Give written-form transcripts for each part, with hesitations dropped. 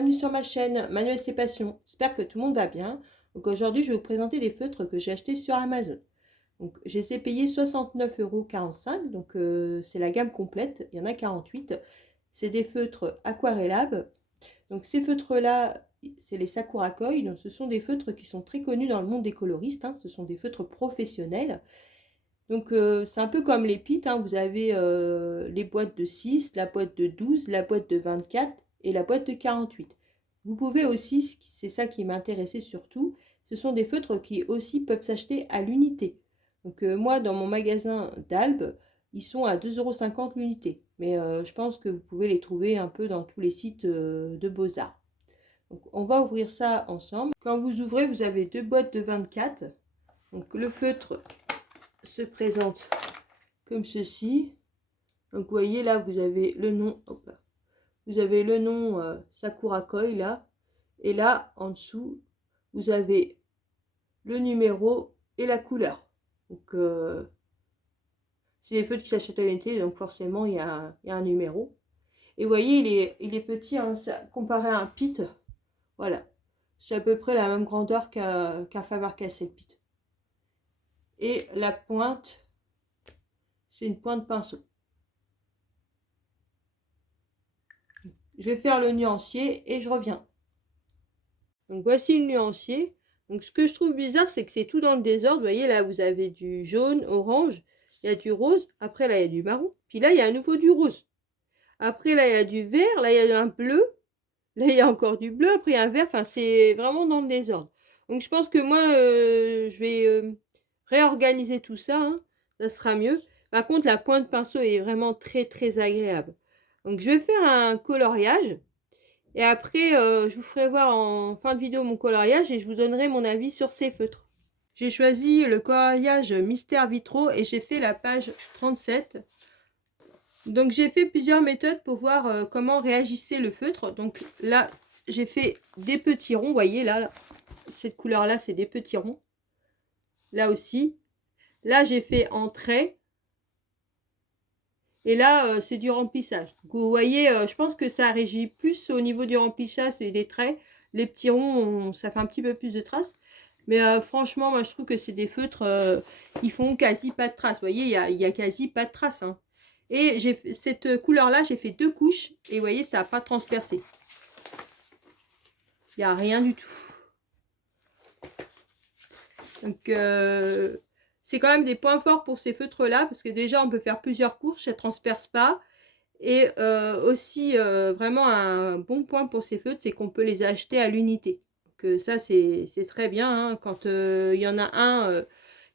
bienvenue sur ma chaîne Manuel C'est Passion. J'espère que tout le monde va bien. Donc aujourd'hui, je vais vous présenter des feutres que j'ai achetés sur Amazon. Donc je les ai payés 69,45 €. Donc c'est la gamme complète. Il y en a 48. C'est des feutres aquarellables. Donc ces feutres-là, c'est les Sakura Koi. Donc ce sont des feutres qui sont très connus dans le monde des coloristes, hein. Ce sont des feutres professionnels. Donc c'est un peu comme les pits, hein. Vous avez les boîtes de 6, la boîte de 12, la boîte de 24 et la boîte de 48. Vous pouvez aussi, c'est ça qui m'intéressait surtout, ce sont des feutres qui aussi peuvent s'acheter à l'unité. Donc moi, dans mon magasin d'Albe, ils sont à 2,50 € l'unité. Mais je pense que vous pouvez les trouver un peu dans tous les sites de Beaux-Arts. Donc on va ouvrir ça ensemble. Quand vous ouvrez, vous avez deux boîtes de 24. Donc le feutre se présente comme ceci. Donc vous voyez là, vous avez le nom, hop là. Vous avez le nom Sakura Koi là, et là en dessous vous avez le numéro et la couleur. Donc c'est des feutres qui s'achètent à l'unité, donc forcément il y a un numéro. Et vous voyez, il est petit, hein, ça, comparé à un pit. Voilà, c'est à peu près la même grandeur qu'un Faber-Castell pit. Et la pointe, c'est une pointe pinceau. Je vais faire le nuancier et je reviens. Donc voici le nuancier. Donc ce que je trouve bizarre, c'est que c'est tout dans le désordre. Vous voyez, là, vous avez du jaune, orange, il y a du rose. Après, là, il y a du marron. Puis là, il y a à nouveau du rose. Après, là, il y a du vert. Là, il y a un bleu. Là, il y a encore du bleu. Après, il y a un vert. Enfin, c'est vraiment dans le désordre. Donc je pense que moi, je vais réorganiser tout ça, hein. Ça sera mieux. Par contre, la pointe pinceau est vraiment très, très agréable. Donc je vais faire un coloriage. Et après, je vous ferai voir en fin de vidéo mon coloriage et je vous donnerai mon avis sur ces feutres. J'ai choisi le coloriage Mystère Vitraux et j'ai fait la page 37. Donc j'ai fait plusieurs méthodes pour voir comment réagissait le feutre. Donc là, j'ai fait des petits ronds, vous voyez là, cette couleur-là, c'est des petits ronds. Là aussi. Là, j'ai fait en trait. Et là, c'est du remplissage. Donc, vous voyez, je pense que ça régit plus au niveau du remplissage et des traits. Les petits ronds, ça fait un petit peu plus de traces. Mais franchement, moi, je trouve que c'est des feutres, ils font quasi pas de traces. Vous voyez, il y a quasi pas de traces, hein. Et cette couleur-là, j'ai fait deux couches. Et vous voyez, ça n'a pas transpercé. Il n'y a rien du tout. Donc, c'est quand même des points forts pour ces feutres-là. Parce que déjà, on peut faire plusieurs couches, ça ne transperce pas. Et aussi, vraiment un bon point pour ces feutres, c'est qu'on peut les acheter à l'unité. Donc ça, c'est très bien, hein. Quand il y en a un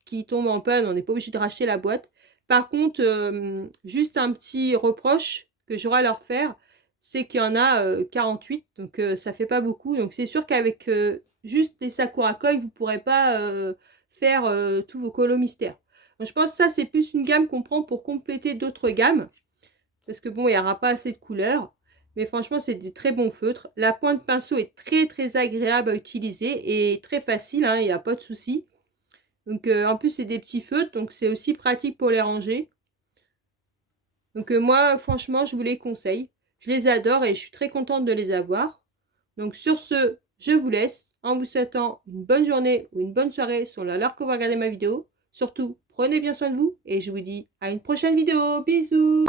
qui tombe en panne, on n'est pas obligé de racheter la boîte. Par contre, juste un petit reproche que j'aurai à leur faire, c'est qu'il y en a 48, donc ça fait pas beaucoup. Donc c'est sûr qu'avec juste des Sakura Koi, vous ne pourrez pas faire tous vos colos mystères. Donc, je pense que ça, c'est plus une gamme qu'on prend pour compléter d'autres gammes. Parce que bon, il n'y aura pas assez de couleurs. Mais franchement, c'est des très bons feutres. La pointe pinceau est très très agréable à utiliser et très facile, hein, il n'y a pas de souci. Donc en plus, c'est des petits feutres, donc c'est aussi pratique pour les ranger. Donc moi, franchement, je vous les conseille. Je les adore et je suis très contente de les avoir. Donc sur ce, je vous laisse en vous souhaitant une bonne journée ou une bonne soirée sur l'heure que vous regardez ma vidéo. Surtout, prenez bien soin de vous et je vous dis à une prochaine vidéo. Bisous!